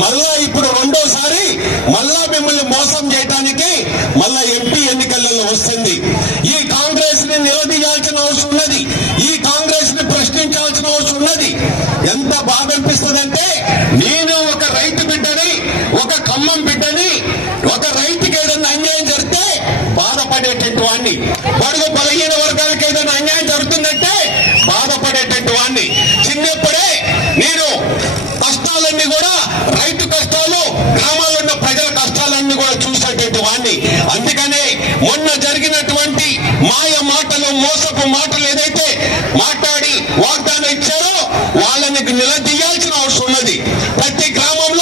మళ్ళా ఇప్పుడు రెండోసారి మళ్ళా మిమ్మల్ని మోసం చేయడానికి మళ్ళా ఎంపీ ఎన్నికలలో వస్తుంది. ఈ కాంగ్రెస్ ని నిలదీయాల్సిన అవసరం ఉన్నది. ఈ కాంగ్రెస్ ని ప్రశ్నించాల్సిన అవసరం ఉన్నది. ఎంత బాధ అనిపిస్తుందంటే, నేను ఒక రైతు బిడ్డని, ఒక ఖమ్మం బిడ్డని, ఒక రైతుకి ఏదైనా అన్యాయం జరిగితే బాధపడేటట్టు వాడిని, బడుగు బలహీన వర్గాలకు ఏదైనా అన్యాయం జరుగుతుందంటే బాధపడేటట్టు వాడిని. చిన్నప్పుడే నేను కష్టాలన్నీ కూడా, రైతు కష్టాలు, గ్రామాల్లో ఉన్న ప్రజల కష్టాలన్నీ కూడా చూసేటట్టు వాడిని. అందుకనే మొన్న జరిగినటువంటి మాయ మాటలు, మోసపు మాటలు ఏదైతే మాట్లాడి వాగ్దానం ఇచ్చారో వాళ్ళని నిలదీయాల్సిన అవసరం ఉన్నది. ప్రతి గ్రామంలో